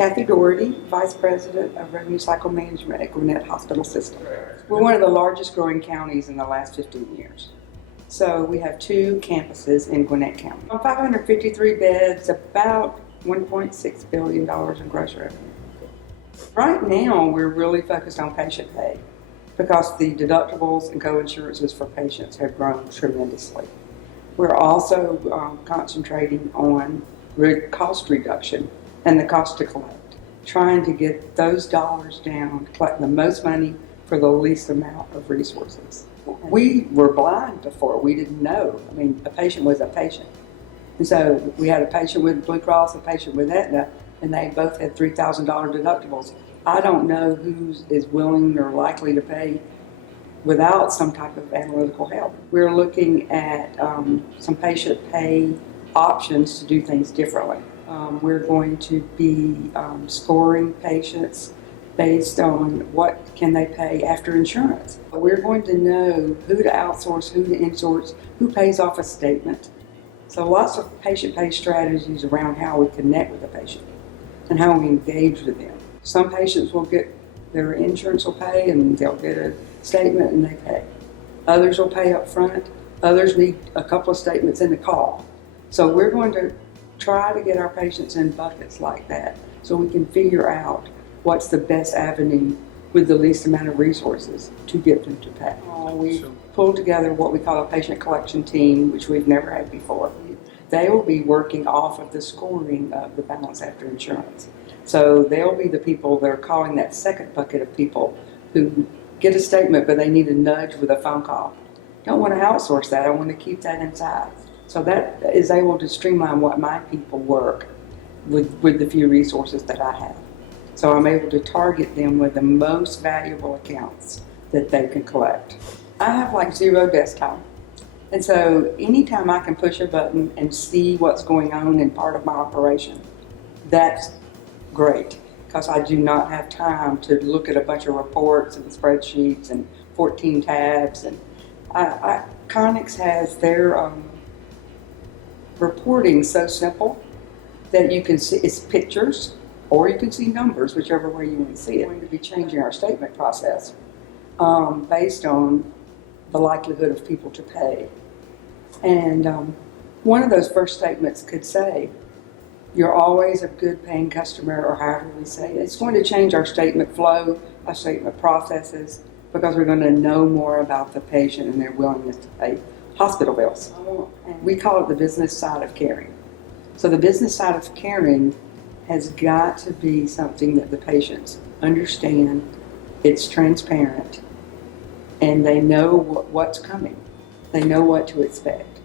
Kathy Doherty, Vice President of Revenue Cycle Management at Gwinnett Hospital System. We're one of the largest growing counties in the last 15 years. So we have 2 campuses in Gwinnett County. 553 beds, about $1.6 billion in gross revenue. Right now, we're really focused on patient pay because the deductibles and co-insurances for patients have grown tremendously. We're also concentrating on cost reduction and the cost to collect, trying to get those dollars down, collect the most money for the least amount of resources. We were blind before. We didn't know. I mean, a patient was a patient. And so we had a patient with Blue Cross, a patient with Aetna, and they both had $3,000 deductibles. I don't know who is willing or likely to pay without some type of analytical help. We're looking at some patient pay options to do things differently. We're going to be scoring patients based on what can they pay after insurance. We're going to know who to outsource, who to insource, who pays off a statement. So lots of patient pay strategies around how we connect with the patient and how we engage with them. Some patients will get their insurance will pay and they'll get a statement and they pay. Others will pay up front. Others need a couple of statements in the call. So we're going to try to get our patients in buckets like that so we can figure out what's the best avenue with the least amount of resources to get them to pay. We've pulled together what we call a patient collection team, which we've never had before. They will be working off of the scoring of the balance after insurance. So they'll be the people that are calling that second bucket of people who get a statement but they need a nudge with a phone call. Don't want to outsource that. I want to keep that inside. So that is able to streamline what my people work with the few resources that I have. So I'm able to target them with the most valuable accounts that they can collect. I have like 0 desk time. And so anytime I can push a button and see what's going on in part of my operation, that's great, because I do not have time to look at a bunch of reports and spreadsheets and 14 tabs. And Conics has their reporting so simple that you can see it's pictures or you can see numbers, whichever way you want to see it. We're going to be changing our statement process based on the likelihood of people to pay. And one of those first statements could say, "You're always a good paying customer," or however we say it. It's going to change our statement flow, our statement processes, because we're going to know more about the patient and their willingness to pay hospital bills. And we call it the business side of caring. So the business side of caring has got to be something that the patients understand, it's transparent, and they know what's coming. They know what to expect.